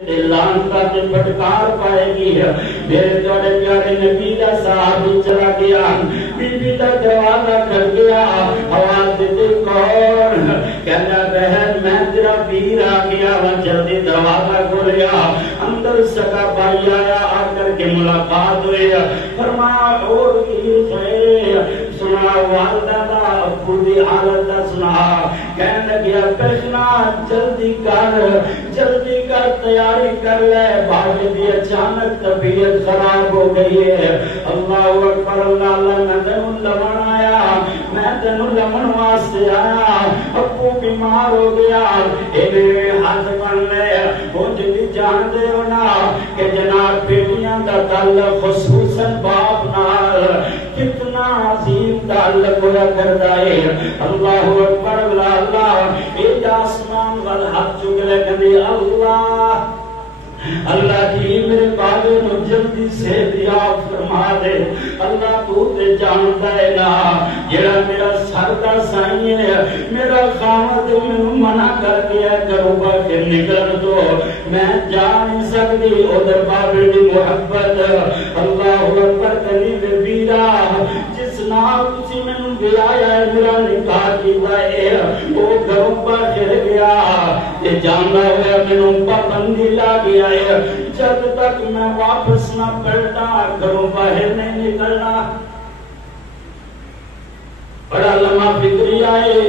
لانتا کے پھٹکار پائے گی. میرے جوڑے پیارے نبی کا صحابی چلا گیا, بی بی کا دروازہ کھل گیا, آواز دیتے کون؟ کہنا بہن میں تیرا پیر آ گیا. وہ جلدی دروازہ کھولیا, اندر سکا بھائی آیا, آ کر کے ملاقات ہوئی. فرمایا اور سنا والدہ دا ابو دی حالت دا سنا. کہنے لگیا بہنا جلدی کر تیاری کر لے, بھائی دی اچانک طبیعت خراب ہو گئی ہے. اللہ اکبر اللہ اللہ, میں تینوں لمن آیا, میں تینوں لمن واسطے آیا. ابو بیمار ہو گیا, انہیں ہاتھ بن لے. مجھ بھی جان دے ہونا کہ جناب بیٹیاں دا تعلق خصوصاً باپ نال کتنا عظیم تعلق ہوا کرتا ہے. اللہ اکبر اللہ اللہ, ایک آسمان وال ہاتھ چکلے کہنے اللہ اللہ جی میرے بابے نو جلدی سے دریاب فرما دے. اللہ تو تے جانتا ہے نا جڑا میرا سر دا سائیں ہے, میرا خامد میں منع کر دیا کرو باہر نکل دو, میں جا نہیں سکتی ادھر بابے دی محبت. اللہ اکبر کلی بیرا جس نال تسی مینوں بیایا ہے میرا نکاح کیتا ہے وہ گھروں باہر گیا, یہ جاندا ہوا مینوں پابندی لا گیا ہے جب تک میں واپس نہ پلٹا گھروں باہر نہیں نکلنا. بڑا لمحہ فکری آئے,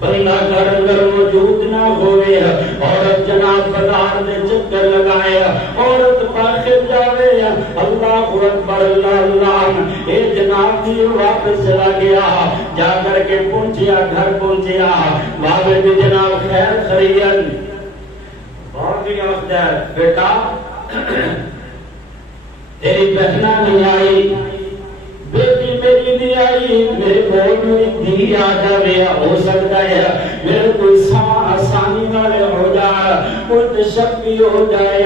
بندہ گھر اندر موجود نہ ہوئے, عورت جناب بازار دے چکر لگائے, عورت باہر جاوے. اللہ اکبر اللہ اللہ, اے جناب دی واپس چلا گیا, جا کر کے پہنچیا گھر پہنچیا. بابے بھی جناب خیر خیریت باقی وقت ہے بیٹا تیری بہنہ نہیں آئی, بیٹی میری نہیں آئی, میرے بول میں دھی آ جاوے. ہو سکتا ہے میرے کوئی آسانی والے ہو جائے, کوئی تشبی ہو جائے.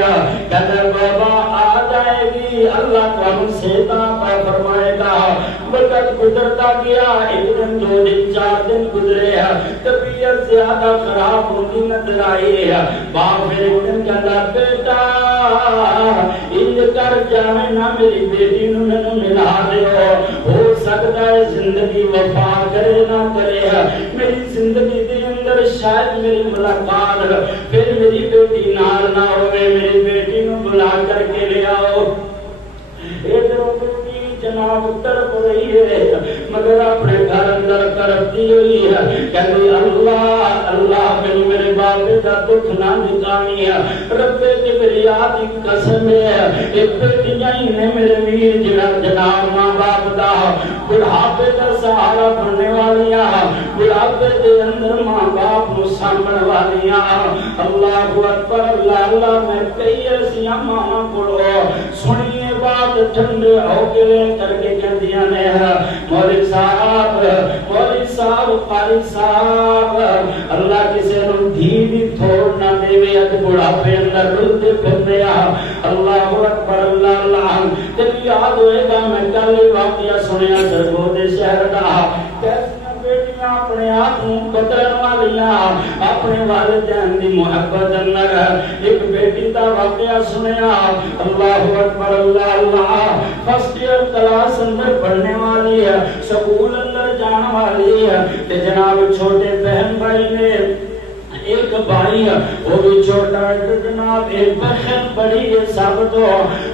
کہتا بابا آ جائے گی, اللہ کو ہم سے عطا فرمائے گا. وقت گزرتا گیا, ایک دن دو دن چار دن گزرے, طبیعت زیادہ خراب ہوتی نظر آئی. باپ پھر ایک دن کہتا بیٹا ان کر جاوے نا میری بیٹی نو مینوں ملا دیو, ہو سکتا ہے زندگی وفا کرے نہ کرے, میری زندگی دے اندر شاید میری ملاقات پھر میری بیٹی نال نہ ہوئے, میری بیٹی نو بلا کر کے لے آؤ. ادھر بیٹی جناب تڑپ رہی ہے مگر اپنے گھر اندر تڑپتی ہوئی ہے. کہتی اللہ اللہ میرے باپے کا دکھ نہ نکانی ہے, رب کبریات کی قسم ہے. ایک بیٹیاں ہی نے میرے ویر جناب ماں باپ دا بڑھاپے کا سہارا بننے والیاں, بڑھاپے دے اندر ماں باپ نو سامنے والیاں. اللہ اکبر اللہ اللہ, میں کئی ایسیاں ماں کو سنیے بات ٹھنڈے ہو کے کر کے کہندیاں نے مولوی صاحب قاری صاحب اللہ کسے نو دھی بھی تھوڑ نہ دے اج بڑھاپے اندر رلتے پھرتے. اللہ اکبر اللہ اللہ, تیری یاد ہوئے گا میں کل واقعہ سنیا سرگودے شہر دا. کیسیاں بیٹیاں اپنے آپ کو بدلن والیاں, اپنے والدین دی محبت اندر ایک بیٹی دا واقعہ سنیا. اللہ اکبر اللہ اللہ, فرسٹ ایئر کلاس اندر پڑھنے والی ہے, سکول اندر جان والی ہے. جناب چھوٹے بہن بھائی نے ایک بھائی وہ بھی چھوٹا ہے جناب, ایک بہن بڑی ہے سب تو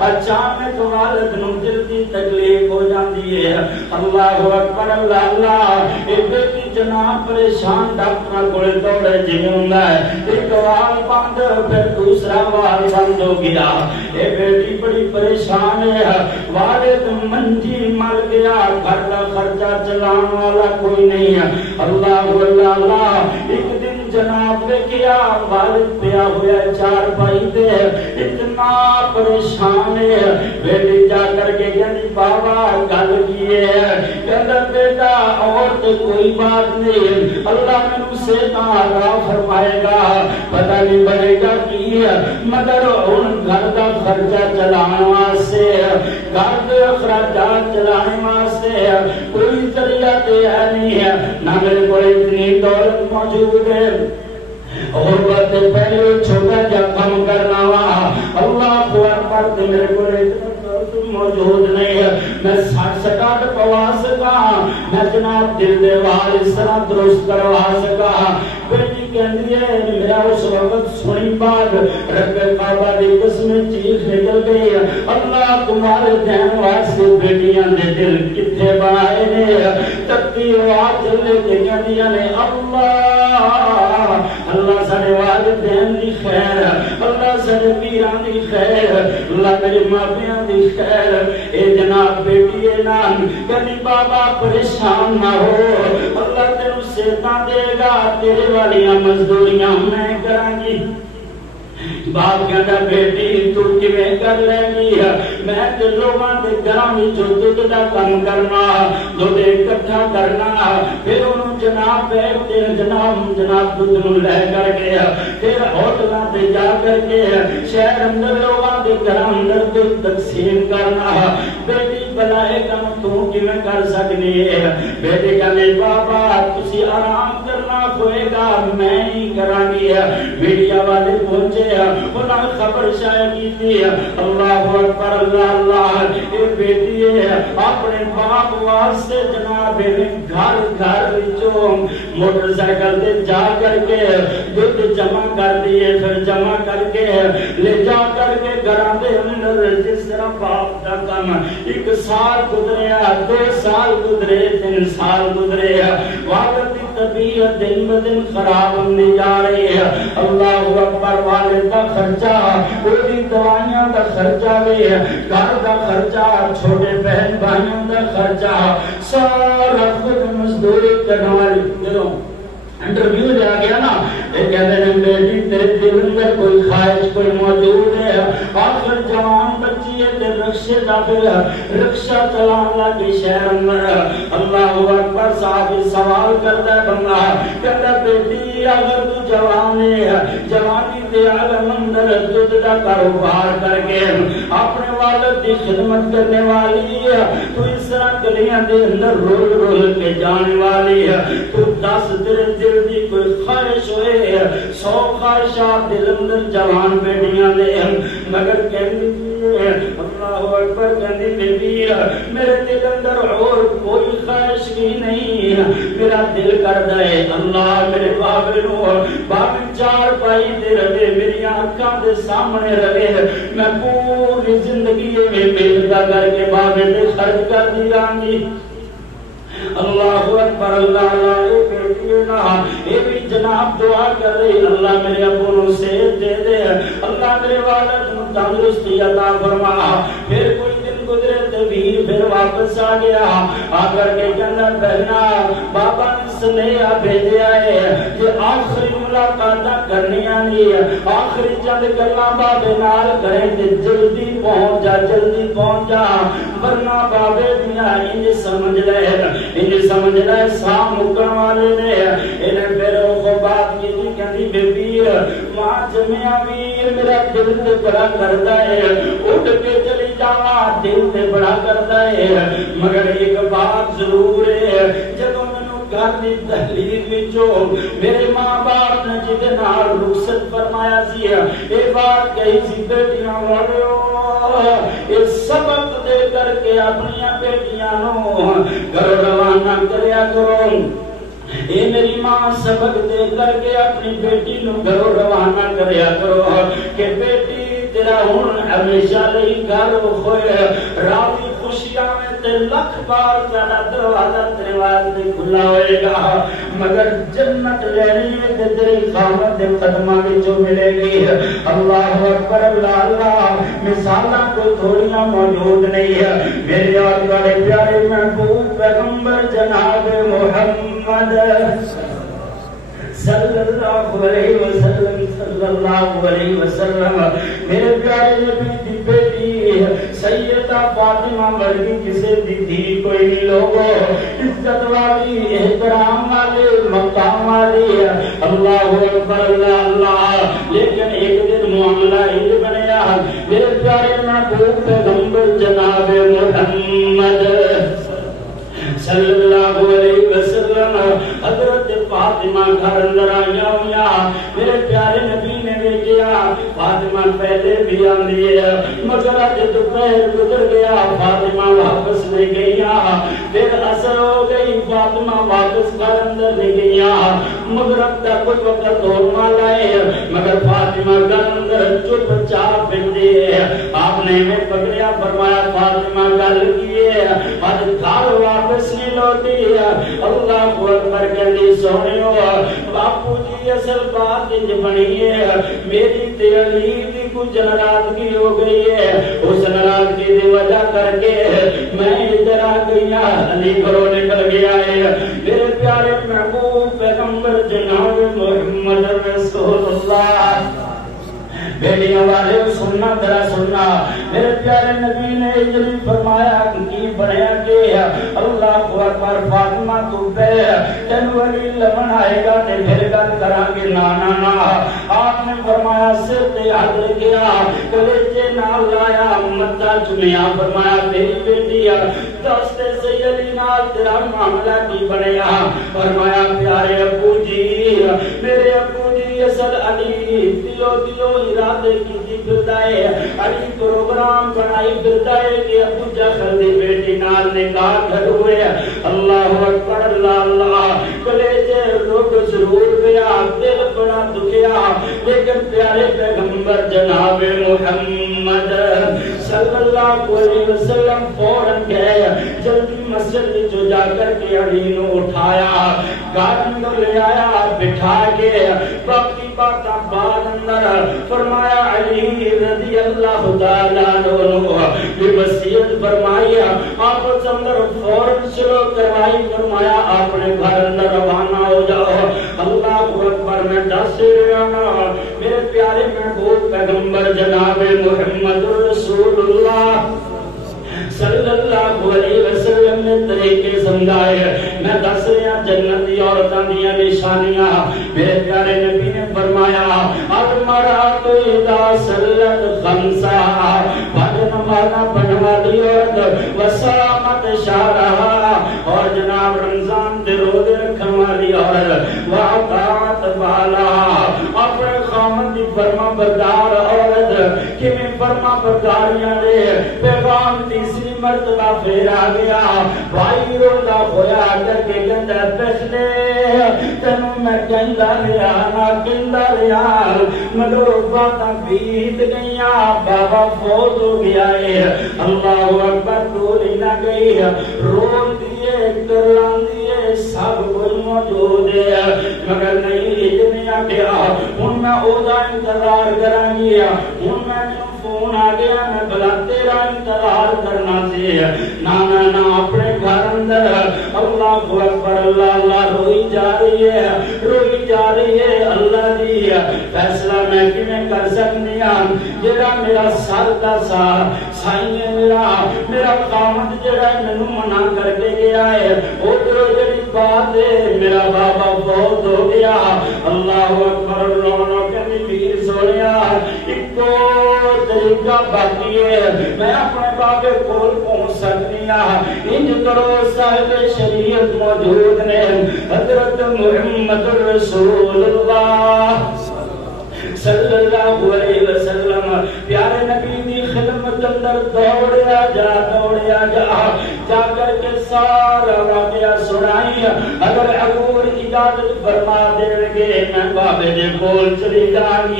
اچانک والد نو دل کی تکلیف ہو جاتی ہے. اللہ اکبر اللہ اللہ, ایک بیٹی جناب پریشان ڈاکٹر کو دوڑے جنہیں ہوندا ہے, ایک وال بند پھر دوسرا وال بند ہو گیا. یہ بیٹی بڑی پریشان ہے, والد منجی مر گیا, گھر کا خرچہ چلانے والا کوئی نہیں ہے. اللہ اللہ اللہ, ایک دن جناب کیا والد پیا ہوا چار بھائی دے, اتنا پریشان ہے. بیٹی جا کر کے کہنی بابا گل کی ہے, کہتا بیٹا اور تو کوئی بات نہیں, اللہ میں اسے عطا فرمائے گا, پتہ نہیں بنے گا کی ہے, مگر ان گھر کا خرچہ چلانے واسطے, گھر کے اخراجات چلانے واسطے کوئی ذریعہ تو ہے نہیں ہے, نہ میرے کو اتنی دولت موجود ہے. اور بات پہلے چھوٹا جا کم کرنا وا اکبر تے میرے کو موجود نہیں ہے میں 60-60 پوا سکا میں جناب دل دے وال اس طرح درست کروا سکا بیٹی کہندی ہے میرا اس وقت سنی بات رب کعبہ دی قسم چیخ نکل گئی اللہ تمہارے دین واسطے بیٹیاں دے دل کتھے بنائے نے تکتی آواز چلے کے کہندیاں نے اللہ سارے والدین دی خیر اللہ سارے پیران دی خیر اللہ میرے ماپیاں دی خیر اے جناب بیٹی اے نام کہنی بابا پریشان نہ ہو اللہ تینو صحتاں دے گا تیرے والیاں مزدوریاں میں کریں گی باپ کہتا بیٹی تو کیویں کر لے گی میں تے لوگاں دے گھراں وچ دودھ دا کام کرنا دودھ اکٹھا کرنا پھر انہوں جناب بیٹھتے جناب دودھ نوں لے کر کے پھر ہوٹلاں تے جا کر کے شہر اندر لوگاں دے گھراں اندر دودھ تقسیم کرنا بیٹی بلائے کم تو کیویں کر سکدی ہے بیٹی کہندی بابا تسی آرام کرنا ہوئے گا میں ہی کراں گی میڈیا والے پہنچے انہاں خبر شائع کی تھی اللہ اکبر اللہ اللہ اے بیٹی ہے اپنے باپ واسطے جناب گھر گھر وچوں موٹر سائیکل تے جا کر کے دودھ جمع کر دیے پھر جمع کر کے لے جا کر کے گھراں دے اندر جس طرح باپ دا کام 1 سال گزریا 2 سال گزرے 3 سال گزرے والد کی طبیعت دن بدن خراب ہونے جا رہی ہے اللہ اکبر والد کا خرچہ پوری دوائیاں کا خرچہ بھی ہے گھر کا خرچہ چھوٹے بہن بھائیوں کا خرچہ سارا خود مزدوری کرنے والی دلوں انٹرویو لیا گیا نا یہ کہتے ہیں بیٹی تیرے دل میں کوئی خواہش کوئی موجود ہے آخر جوان بچی ہے تیرے رکشے داخل رکشہ چلان لگی شہر اندر اللہ اکبر صاحب سوال کرتا ہے بندہ کہتا ہے بیٹی اگر تو جوان ہے جوانی دے عالم اندر دودھ دا کاروبار کر کے اپنے والد کی خدمت کرنے والی ہے تو اس طرح گلیاں دے اندر رول رول کے جانے والی ہے تو 10 دل دی کوئی خواہش ہوئے 100 خواہشات دل اندر جوان بیٹیاں دے مگر کہندی اللہ اکبر کہندی بیٹی میرے دل اندر اور کوئی خواہش کی نہیں میرا دل کردا ہے اللہ میرے بابے نو بابے 4 پائی دے رہے میری آنکھاں دے سامنے رہے میں پوری زندگی میں ملتا کر کے بابے دے خرچ کر دی رہی اللہ اکبر اللہ یہ بھی جناب دعا کر رہی اللہ میرے ابو نو صحت دے دے اللہ میرے والد نو تندرستی عطا فرما پھر کوئی دن گزرے تبیر پھر واپس آ گیا آ کر کے کہنا بہنا بابا نے سنیہا بھیجا ہے کہ آخری ملاقات کرنی آنی ہے آخری چند گلاں بابے نال کریں تے جلدی پہنچ جا ورنہ بابے دیاں انج سمجھ لے سام مکن والے نے انہیں پھر وہ بات کی تھی کہنی بے پیر ماں جمعہ ویر میرا دل تے بڑا کرتا ہے اٹھ کے چلی جاواں دل تے بڑا کرتا ہے مگر ایک بات ضرور ہے جدوں مینوں گھر دی دہلیز وچوں میرے ماں باپ نے جدے نال رخصت فرمایا سی اے بات کہی سی بیٹیاں والو اس سبق دے کر کے اپنی بیٹیاں نو گھر روانہ کریا کرو اے میری ماں سبق دے کر کے اپنی بیٹی نو گھر روانہ کریا کرو کہ بیٹی تیرا ہن ہمیشہ لئی گھر ہوئے راضی خوشیاں میں تے لکھ بار تیرا دروازہ تیرے واسطے کھلا ہوئے گا مگر جنت لینی ہے تے تیری خامت دے قدماں وچوں ملے گی اللہ اکبر اللہ اللہ مثالاں کوئی تھوڑیاں موجود نہیں ہے میرے اور بڑے پیارے محبوب پیغمبر جناب محمد صلی اللہ علیہ وسلم میرے پیارے نبی دی بیٹی سیدہ فاطمہ ورگی کسی دی کوئی نہیں لوگو عزت والی احترام والی مقام والی اللہ اکبر اللہ اللہ لیکن ایک دن معاملہ یہ بنیا میرے پیارے محبوب پیغمبر جناب محمد صلی اللہ علیہ وسلم حضرت فاطمہ گھر اندر آیا ہویا میرے پیارے نبی نے گیا فاطمہ پہلے بھی آندی ہے مگر اج دوپہر گزر گیا فاطمہ واپس نہیں گیا پھر اثر ہو گئی فاطمہ واپس گھر اندر نہیں گیا مغرب کا کچھ وقت اور مالائے مگر فاطمہ گھر اندر چپ چاپ پھرتی ہے آپ نے میں پکڑیا فرمایا فاطمہ گل کی ہے آج گھر واپس نہیں لوٹی ہے اللہ اکبر کہندی سونیو باپو جی اصل بات انج بنی ہے میری تے علی دی کچھ ناراضگی ہو گئی ہے اس ناراضگی دی وجہ کر کے میں ادھر آ گیا علی گھروں نکل گیا ہے میرے پیارے محبوب پیغمبر جناب محمد رسول اللہ بیٹیاں والے سننا ذرا سننا میرے پیارے نبی نے اجلی فرمایا کی بڑھیا کہ اللہ اکبر فاطمہ تو پہ تین ولی لمن آئے گا تے پھر گل کران گے نا نا نا آپ نے فرمایا سر تے ہاتھ رکھیا کلیجے نال لایا متھا چومیا فرمایا تیری بیٹی دستے سے علی نال تیرا معاملہ کی بنیا فرمایا پیارے ابو جی میرے ابو جی اصل علی دلو دلو ارادے کی پھرتا ہے علی پروگرام بنائی پھرتا ہے کہ ابو جعفر دی بیٹی نال نکاح کروے اللہ اکبر اللہ اللہ کلیجے رک ضرور گیا دل بڑا دکھیا لیکن پیارے پیغمبر جناب محمد صلی اللہ علیہ وسلم فوراً گئے جلدی مسجد جو جا کر کے علی نے اٹھایا گھر میں لے آیا بٹھا کے باقی باتاں بعد اندر فرمایا علی رضی اللہ تعالیٰ عنہ یہ وصیت فرمائی آپ اس اندر فوراً شروع کروائی فرمایا آپ نے گھر اندر روانہ ہو جاؤ اللہ اکبر میں دس رہا میرے پیارے محبوب پیغمبر جناب محمد رسول اللہ صلی اللہ علیہ وسلم نے طریقے سمجھائے میں دس رہا جنتی عورتوں دیا نشانیاں میرے پیارے نبی نے فرمایا المرأۃ اذا صلت خمسہ پانچ نمازاں پڑھنے والی عورت وصامت شہرہا اور جناب رمضان دے روزے رکھنے والی عورت واطاعت بالہا اپنے خامد دی فرما بردار عورت کہ میں فرما برداریاں دے پیغام تیسری مرتبہ پھر آ گیا بھائی روزہ ہویا کر کے گندہ پسلے تنوں میں گندہ لیا نا گندہ لیا مگر باتاں بیت گئیاں بابا فوت ہو گیا ہے اللہ اکبر ڈولی نہ گئی رول دیئے کرلان دیئے سب کچھ موجود ہے مگر نہیں اتنیا گیا ان میں اوزا انتظار کریں گیا ان میں فون آ گیا میں بلا تیرا انتظار کرنا سے نانا نا اپنے گھر اندر اللہ اکبر اللہ اللہ روئی جا رہی ہے اللہ دی فیصلہ میں کیویں کر سکتی ہوں جڑا میرا سر دا سائیں میرا خامد جڑا مینوں منع کر کے گیا ہے ادھر جڑی بات ہے میرا بابا فوت ہو گیا اللہ اکبر اللہ کہندی پیر سونیا اکو طریقہ باقی ہے میں اپنے بابے کول پہنچ سکتی ہوں انج کرو صاحب شریعت موجود نے حضرت محمد رسول اللہ صلی اللہ علیہ وسلم پیارے نبی دی خدمت اندر دوڑیا جا کر کے سارا واقعہ سنائی اگر عبور اجازت فرما دے گے میں بابے دے کول چلی جاؤں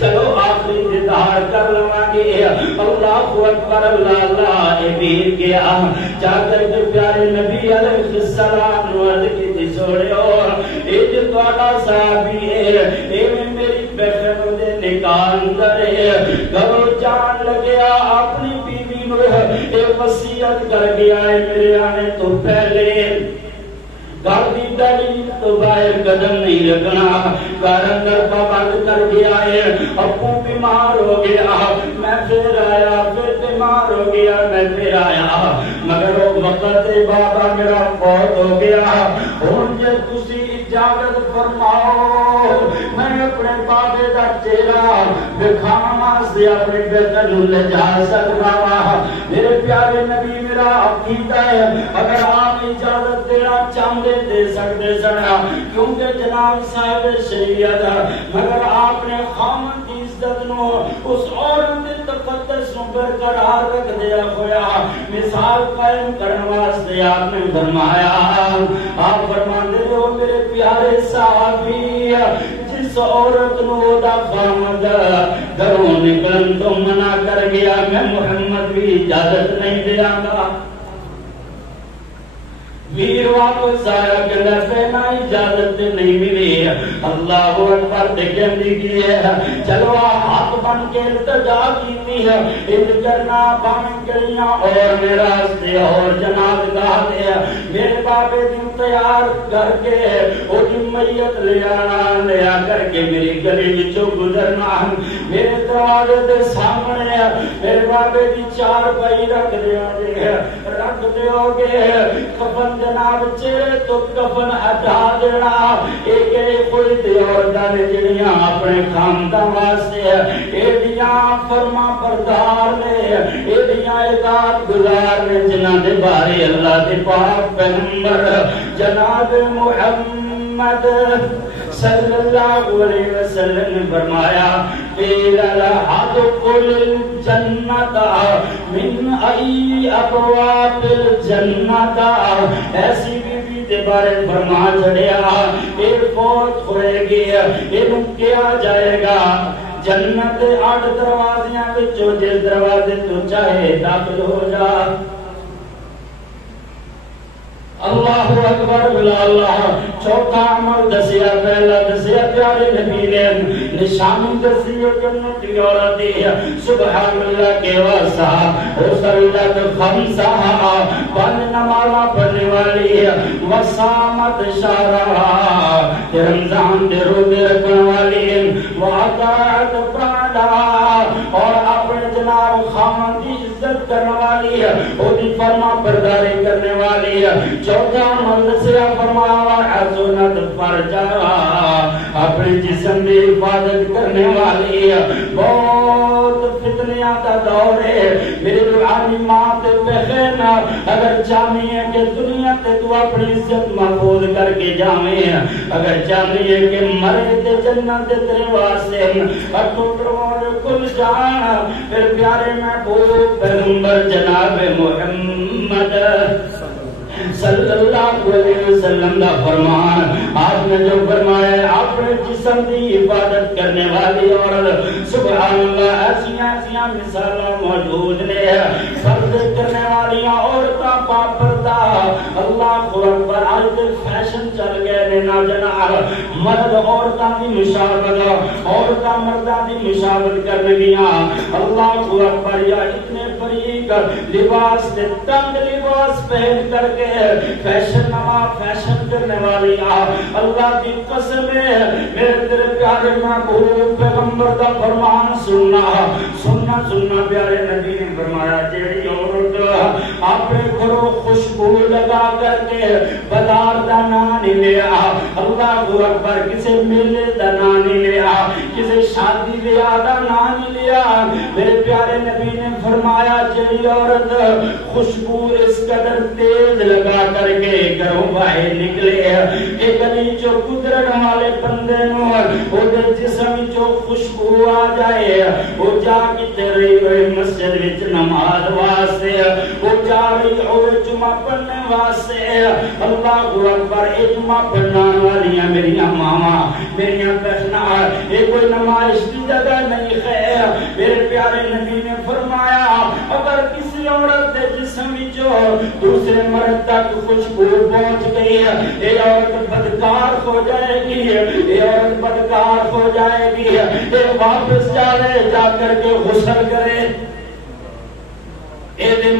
چلو آخری دیدار کر لواں گے اللہ اکبر اللہ اللہ امیر گیا جا کر کے پیارے نبی علیہ السلام نوز کی تھی سوڑیو ایج توالا صحابی ہے ایویں میری بہن دے نکال کرے گھروں جان لگیا اپنی بیوی نو ایک وصیت کر گیا ہے میرے آنے تو پہلے گھر دی دلیل تو باہر قدم نہیں رکھنا گھر اندر پابند کر گیا ہے ابو بیمار ہو گیا میں پھر آیا پھر بیمار ہو گیا میں پھر آیا مگر وہ وقت بابا میرا فوت ہو گیا ہوں جے تسی اجازت فرماؤ میں اپنے بابے دا چہرہ دکھانا واسطے اپنے بیٹے نوں لے جا سکتا وا میرے پیارے نبی میرا عقیدہ ہے اگر آپ اجازت دینا چاہتے دے سکتے سن کیونکہ جناب صاحب شریعت مگر آپ نے خامن کی عزت نو اس عورت کے تقدس نو برقرار رکھ دیا ہویا مثال قائم کرنے واسطے آپ نے فرمایا آپ فرماتے ہو میرے پیارے صحابی جس عورت نو دا خامد گھروں نکلن تو منع کر گیا میں محمد بھی اجازت نہیں دیا گا ویر واپس آیا کہ پہنا اجازت نہیں ملی اللہ اکبر دیکھیں کی ہے چلو ہاتھ بن کے التجا کیتی ہے کرنا بن گئیاں اور میرا راستے اور جناب گاہ دے میرے بابے دن تیار کر کے وہ میت لیا کر کے میری گلی وچوں گزرنا میرے دروازے دے سامنے میرے بابے دی چار پائی رکھ دیو گے کفن جناب چہرے تو کفن ہٹا دینا ایک کوئی دیور دانے جڑیاں اپنے خاندان واسطے ایڈیاں فرما بردار نے ایڈیاں اطاعت گزار نے جنہاں دے بارے اللہ دے پاک پیغمبر جناب محمد صلی اللہ علیہ وسلم نے فرمایا قیل لها ادخل الجنۃ من ای ابواب الجنۃ ایسی بی دے بارے فرما چھڑیا اے فوت ہوئے گی اینوں کیا جائے گا جنت دے 8 دروازیاں وچوں جس دروازے تو چاہے داخل ہو جا اللہ اکبر بلا اللہ چوتھا عمل دسیا پہلا دسیا پیارے نبی نے نشانی دسیا جنتی عورت ہے سبحان اللہ کے واسا وصلت خمسہ پانچ نمازاں پڑھنے والی ہے وسامت شارہ رمضان دے روزے رکھنے والی ہے وعطاعت پرانا اور اپنے جناب خامن کی عزت کرنے والی ہے وہ دی فرما برداری کرنے والی ہے چوتھا مندسیہ فرماوا حسنت فرجا اپنے جسم کی حفاظت کرنے والی ہے بہت فتنیاں کا دور ہے میری روحانی ماں تے بہن اگر چاہنی ہے کہ دنیا تے تو اپنی عزت محفوظ کر کے جاویں اگر چاہنی ہے کہ مرے تے جنت تیرے واسطے اٹو دروازے کھل جان پھر پیارے محبوب پیغمبر جناب محمد صلی اللہ علیہ وسلم دا فرمان آپ نے جو فرمایا اپنے جسم کی حفاظت کرنے والی عورت سبحان اللہ ایسیاں مثالاں موجود نے فرض کرنے والی عورتاں پاپردہ اللہ اکبر آج تک فیشن چل گئے نے نا جناب مرد عورتاں کی مشابہت عورتاں مرداں کی مشابہت کرنے گیاں اللہ اکبر یا اتنے باریک لباس تے تنگ لباس پہن کر کے فیشن نما فیشن کرنے والی اللہ کی قسم ہے میرے تیرے پیارے محبوب پیغمبر دا فرمان سننا پیارے نبی نے فرمایا جیڑی عورت اپنے گھروں خوشبو لگا کر کے بازار دا نام نہیں لیا اللہ اکبر کسی میلے دا نام نہیں لیا کسی شادی بیاہ دا نام نہیں لیا میرے پیارے نبی نے فرمایا جیڑی عورت خوشبو اس قدر تیز لگا کر کے گھروں باہر نکلے کہ گلی جو گزرن والے بندے نو او دے جسم جو خوشبو آ جائے وہ جا کے تیرے ہوئے مسجد وچ نماز واسطے وہ جا رہی ہوئے جمعہ پڑھنے واسطے اللہ اکبر اے جمعہ پڑھنے والیاں میریاں ماما میریاں بہناں یہ کوئی نمائش کی جگہ نہیں ہے میرے پیارے نبی نے فرمایا اگر کسی عورت دے جسم وچوں دوسرے مرد تک خوشبو پہنچ گئی ہے یہ عورت بدکار ہو جائے گی یہ عورت بدکار ہو جائے گی یہ واپس جا کر کے غسل کرے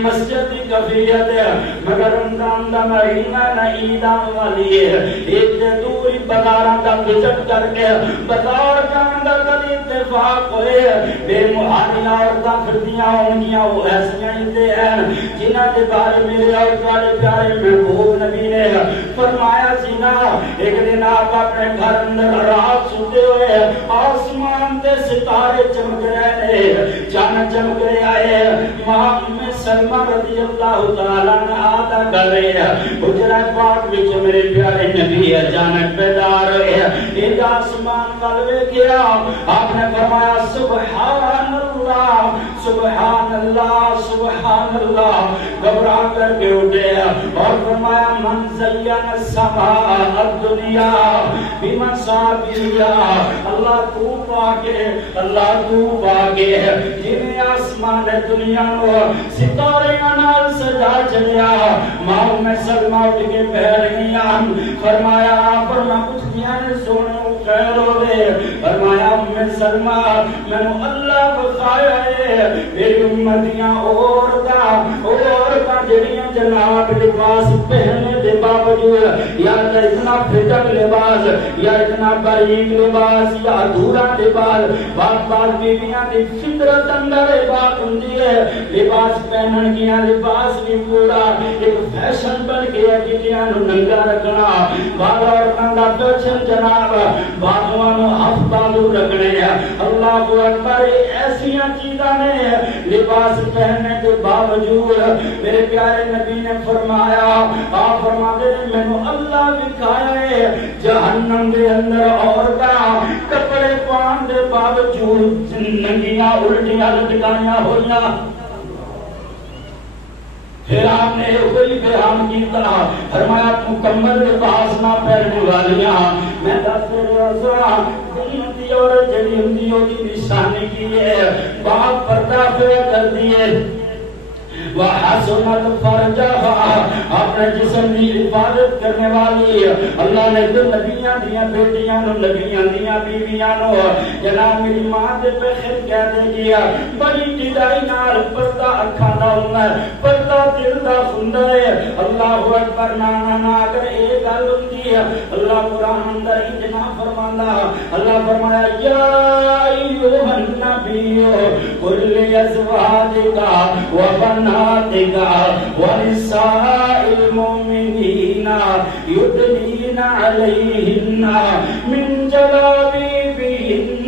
مسجد کی کفیت ہے مگر رمضان دا مہینہ نہ عیدان والی ہے ایک دے دوری بازاراں دا وزٹ کر کے بازار جان دا کدی اتفاق ہوئے بے محالیاں عورتاں پھردیاں ہونگیاں وہ ایسیاں ہی ہیں جنہاں دے بارے میرے اور تمہارے پیارے محبوب نبی نے فرمایا سی نا ایک دن آپ اپنے گھر اندر رات سوتے ہوئے آسمان تے ستارے چمک رہے ہیں چاند چمک رہے آئے وہاں میں سلمہ رضی اللہ تعالیٰ نے آدھا کر رہے ہیں حجرہ پاک بچ میرے پیارے نبی اچانک بیدار ہوئے ایک آسمان قلبے کیا آپ نے فرمایا سبحان اللہ سبحان اللہ سبحان اللہ گھبرا کر کے اٹھے اور فرمایا من زین السماء الدنیا بمصابیح اللہ تو پاکے اللہ تو پاکے جنہیں آسمان دنیا نو ستارے نال سجا چلیا ماں میں سلمہ اٹھ کے پہ رہی ہوں فرمایا فرما کچھ دیا نے سونے خیر ہوئے فرمایا میں سلمہ میں اللہ بخایا ہے میری امتیاں عورتاں جڑیاں جناب لباس پہننے دے باوجود یا اتنا پھٹک لباس یا اتنا باریک لباس یا ادھورا لباس بعض بیویاں دی فطرت اندر بات ہوندی ہے لباس پہنن گیا لباس بھی پورا ایک فیشن بن گیا جنیاں نو ننگا رکھنا بعض عورتاں دا فیشن جناب بعضواں نو افضل رکھنے اللہ اکبر ایسیاں چیزاں نے لباس پہننے کے باوجود میرے پیارے نبی نے فرمایا آپ فرماتے ہیں میں نے اللہ دکھایا ہے جہنم کے اندر عورتاں کپڑے پہن دے باوجود ننگیاں الٹیاں لٹکائیاں ہوئیاں پھر آپ نے وہی بیان کی طرح فرمایا مکمل لباس نہ پہننے والیاں میں دس روزہ دنیا اور جڑی ہندیوں کی نشانی کی ہے باپ پردہ پہ کر دیے وحسنت فرجہا اپنے جسم کی حفاظت کرنے والی اللہ نے تو نبیاں دیاں بیٹیاں نو نبیاں دیاں بیویاں نو جناب میری ماں دے پہ خیر کہہ دے گیا بڑی ٹھڈائی نال پردہ اکھاں دا ہوندا ہے پردہ دل دا ہوندا ہے اللہ اکبر نا اگر ایک گل ہوندی ہے اللہ قرآن اندر اتنا فرماندا اللہ فرمایا یا ایھا النبی قل لازواجک و بناتک ونساء المؤمنین یدنین علیہن من جلابیبہن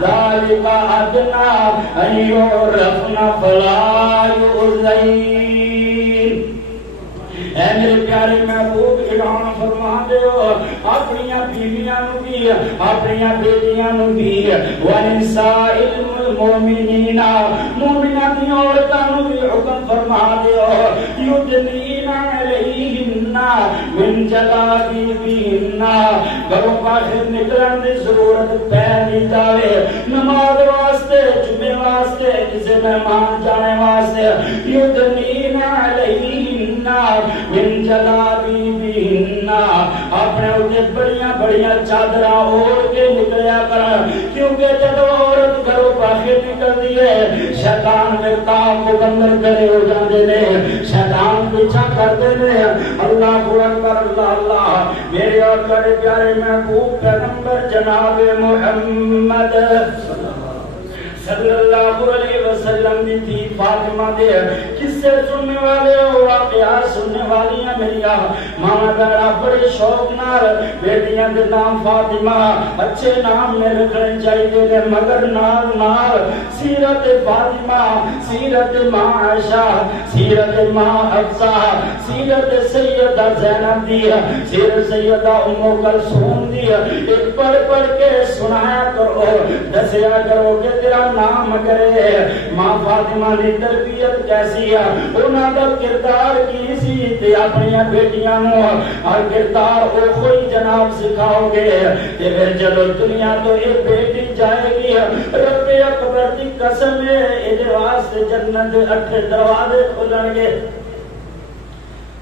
ذالک ادنی ان یعرفن فلا یؤذین۔ اے میرے پیارے محبوب اعلان فرما دیو اپنی بیویاں نو بھی اپنی بیٹیاں نو بھی ونساء المؤمنین مومنات دی عورتاں نو بھی حکم فرما دیو یدنین علیہن من جلابیبہن گھروں باہر نکلن دی ضرورت پہ نہیں جاوے نماز واسطے جمعے واسطے کسی مہمان جانے واسطے یدنین علیہن من جلابیبہن اپنے اوتے بڑیاں بڑیاں چادراں اوڑھ کے نکلیا کر کیونکہ جب عورت گھروں باہر نکلتی ہے شیطان میں تاپ کو بندر کرے ہو جاندے نے شیطان پیچھا کرتے نے اللہ اکبر اللہ اللہ میرے اور بڑے پیارے محبوب پیغمبر جناب محمد صلی اللہ علیہ وسلم دی تھی فاطمہ دے کس سے سننے والے ہو واقعات سننے والی ہیں میری ماں بڑا بڑے شوق نال بیٹیاں دے نام فاطمہ اچھے نام میں رکھنے چاہیے نے مگر نال نال سیرت فاطمہ سیرت ماں عائشہ سیرت ماں حفصہ سیرت سیدہ زینب دی سیرت سیدہ ام کلثوم دی ایک پڑھ پڑھ کے سنایا کرو دسیا کرو کہ تیرا نام کرے ماں فاطمہ دی تربیت کیسی ہے انہاں دا کردار کی سی تے اپنی بیٹیاں نو ہر کردار او کوئی جناب سکھاؤ گے تے پھر چلو دنیا تو یہ بیٹی جائے گی رب اکبر دی قسم ہے اے دے واسطے جنت دے 8 دروازے کھلن گے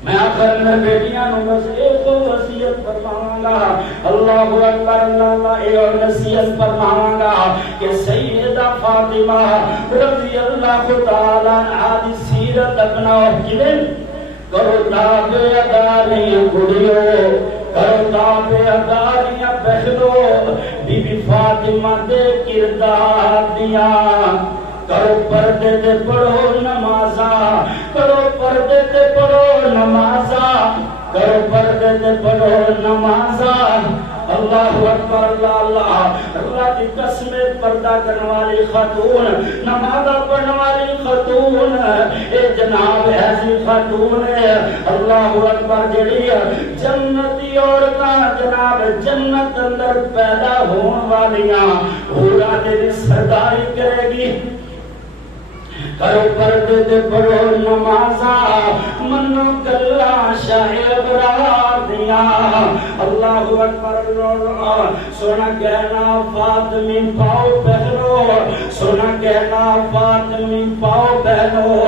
میں آخر میں بیٹیاں نو بس ایک دو وصیت فرماواں گا. اللہ اکبر اللہ اے اور نصیحت فرماواں گا کہ سیدہ فاطمہ رضی اللہ تعالی عنہا دی سیرت اپناؤ. جنہیں کرو تابع اداریاں گڑیو، کرو تابع اداریاں بہنو، بی بی فاطمہ دے کردار دیاں. کرو پردے تے پڑھو نمازاں، کرو پردے تے پڑھو نمازاں، کرو پردے تے پڑھو نمازاں. اللہ اکبر اللہ اللہ اللہ کی قسم. پردہ کرنے والی خاتون، نمازہ پڑھنے والی خاتون، اے جناب ایسی خاتون ہے اللہ اکبر جڑی جنتی عورتاں جناب جنت اندر پیدا ہون والیاں حوراں دی سرداری کرے گی. کرو پردے تے پڑھو نمازاں، منو گلا شاہ ابرار دیاں. اللہ اکبر اللہ. سونا کہنا فاطمی پاؤ پہنو، سونا کہنا فاطمی پاؤ پہنو.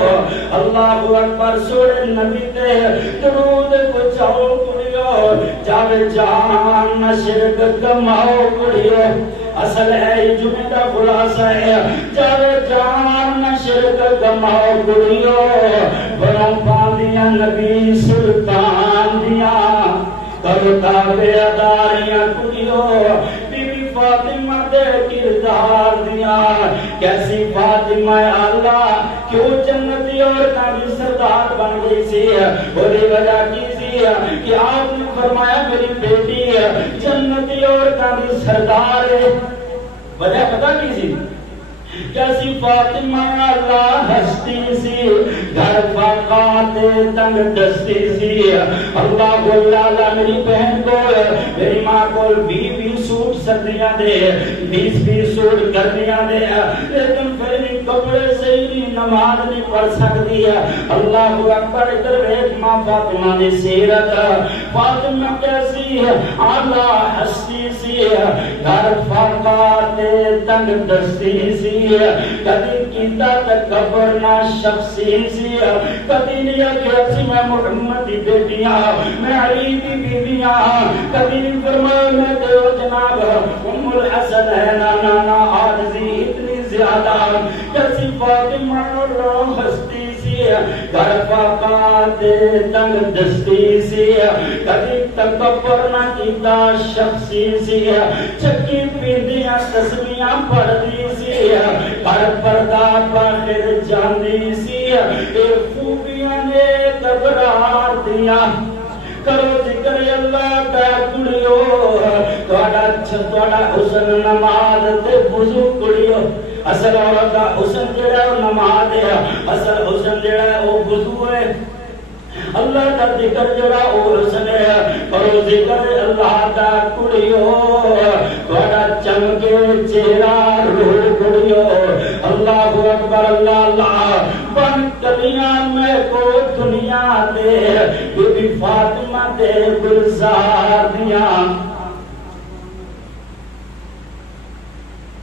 اللہ اکبر. سونے نبی تے درود پچھاؤ کڑیو، جاوے جان نہ شرک کماؤ کڑیو. اصل ہے جمعہ کا خلاصہ ہے جاوے جان نہ شرک کماؤ کڑیو. بڑوں پاندیاں نبی سلطان دیاں، کرو تابع اداریاں کڑیو. بی بی فاطمہ دے کردار دیاں. کیسی فاطمہ اللہ کیوں جنتی عورتاں دی سردار بن گئی سی؟ وہی وجہ کی سی کہ آپ نے فرمایا میری بیٹی جنتی عورتاں دی سردار ہے. وجہ پتہ کی سی؟ کیسی فاطمہ اللہ ہستی سی، گھر فاقات تنگ دستی سی. اللہ اللہ میری بہن کو میری ماں کو 20 سوٹ سردیاں دے، 20 سوٹ گرمیاں دے، لیکن پھر بھی کپڑے سے ہی نماز نہیں پڑھ سکتی ہے. اللہ اکبر. ادھر ایک ماں فاطمہ دی سیرت. فاطمہ کیسی اللہ ہستی سی، گھر فاقات تنگ دستی سی، کدی کیتا تکبر نہ شخصی سی، کدی نہیں کیا سی میں محمد دی بیٹیاں، میں علی دی بیویاں، کدی نہیں فرمایا میں تو جناب ام الحسن ہے نانا عاجزی اتنی زیادہ. کیسی فاطمہ اللہ ہستی سی، گھر فاقات تنگ دستی سی، کدی تکبر نہ کیتا شخصی سی، چکی پیندیاں تسبیحاں پڑھدی سی، ہر پردہ باہر جاندی سی. اے خوبیاں نے قبرار دیا. کرو ذکر اللہ دا کڑیو، تہاڈا حسن نماز تے وضو کڑیو. اصل عورت دا حسن جڑا ہے نماز ہے، اصل حسن جڑا ہے وہ وضو ہے. اللہ دا ذکر جڑا او حسن ہے. کرو ذکر اللہ دا کڑیو، تہاڈا چمکے چہرہ روح کڑیو. اللہ اکبر اللہ اللہ. بن کلیاں میں کو دنیا دے، بی بی فاطمہ دے گلزار دیاں.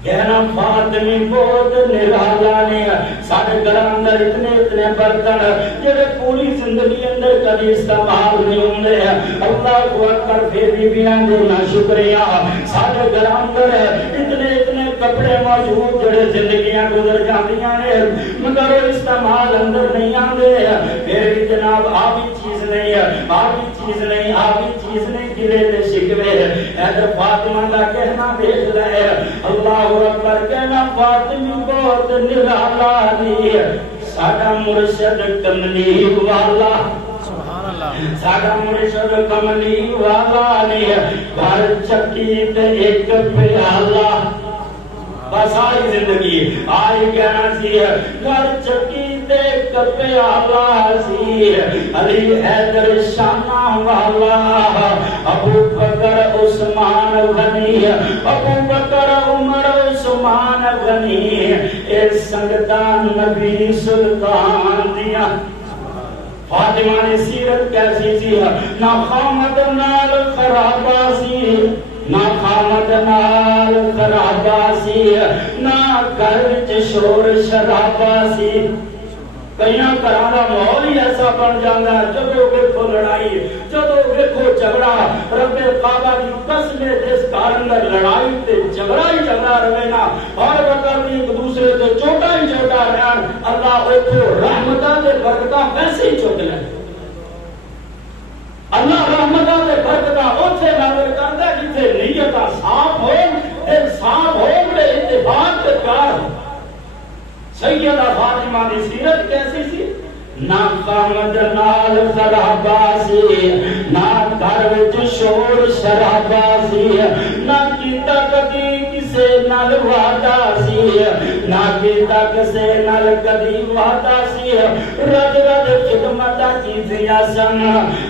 کہنا فاطمی بہت نرالا نے سارے گھر اندر اتنے برتن جڑے پوری زندگی اندر کبھی استعمال نہیں ہوندے. اللہ اکبر. پھر بھی دینا شکریہ. سارے گھر اندر اتنے کپڑے موجود جڑے زندگیاں گزر جاندیاں نے مگر استعمال اندر نہیں آندے. پھر بھی جناب آبی چیز نہیں ہے، آبی چیز نہیں، آبی چیز نہیں. گلے تے شکوے حضرت فاطمہ کا کہنا دیکھ لے. اللہ اکبر. کہنا فاطمی بہت نرالا دی. ساڈا مرشد کملی والا، ساڈا مرشد کملی والا نے گھر چکی تے ایک پیالہ. بس آئی زندگی آئی کہنا سی گھر چکی تے ایک پیالہ سی. علی حیدر شانہ والا، ابو بکر عثمان غنی، ابو بکر عمر عثمان غنی. اے سنگتان نبی سلطان دیا. فاطمہ نے سیرت کیسی سی؟ نہ خامد نال خرابہ سی، نہ خامد نال خرابہ سی، نہ گھر وچ شور شرابہ سی. کئی گھراں دا ماحول ہی ایسا بن جاتا ہے جب کہ لڑائی جدو ویکھو جھگڑا رب کعبہ کی قسم جس گھر اندر لڑائی تے جھگڑا ہی جھگڑا رہے نا ہر وقت ایک دوسرے تے چوٹا ہی چوٹا رہن اللہ اوتھوں رحمتاں تے برکتاں ویسے ہی چک لے اللہ رحمتاں تے برکتاں اوتھے نازل کردا جتھے نیتاں صاف ہون دل صاف ہون تے اتفاق تے پیار سیدہ فاطمہ دی سیرت کیسی سی نہ قامت نال سرابا سی نہ گھر وچ شور شرابا سی نہ کیتا کدی کسے نال وعدہ سی نہ کیتا کسے نال کدی وعدہ سی رج رج خدمتاں کیتیاں سن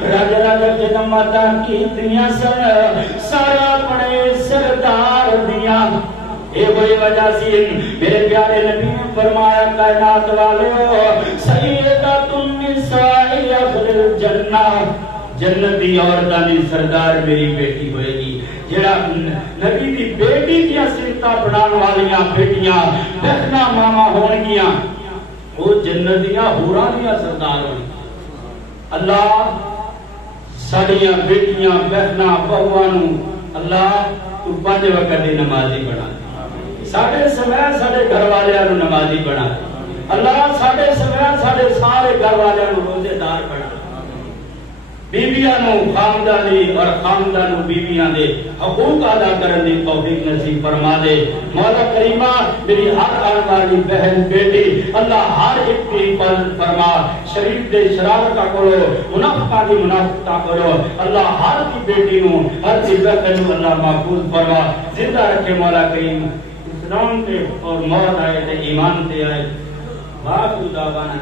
رج رج خدمتاں کیتیاں سن سارا اپنے سردار دیاں یہ وہی وجہ سی میرے پیارے نبی نے فرمایا کائنات والے سیدۃ النساء اہل الجنہ جنت دی عورتاں دی سردار میری بیٹی ہوئے گی جڑا نبی دی بیٹی دی صفتاں بنان والیاں بیٹیاں بہنا ماما ہون گیاں وہ جنت دیاں حوراں دیاں سردار ہون اللہ ساڈیاں بیٹیاں بہنا بہواں نو اللہ تو 5 وقت دی نمازی بنا ساڑھے سمیر ساڑھے گھر والیاں نو نمازی بنا اللہ ساڑھے سمیر ساڑھے سارے گھر والیاں نو روزے دار بنا بیویاں نو خاندانی اور خاندانو بیویاں دے حقوق ادا کرن دی توفیق نصیب فرما دے مولا کریمہ میری ہر آنے والی بہن بیٹی اللہ ہر ایک کی حفاظت فرما شریف دے شرارتہ کرو منافقہ دی منافقہ کرو اللہ ہر کی بیٹی نو ہر کی بہن نو اللہ محفوظ فرما زندہ رکھے مولا کریم اسلام تے اور موت آئے تے ایمان تے آئے باقی دعوانا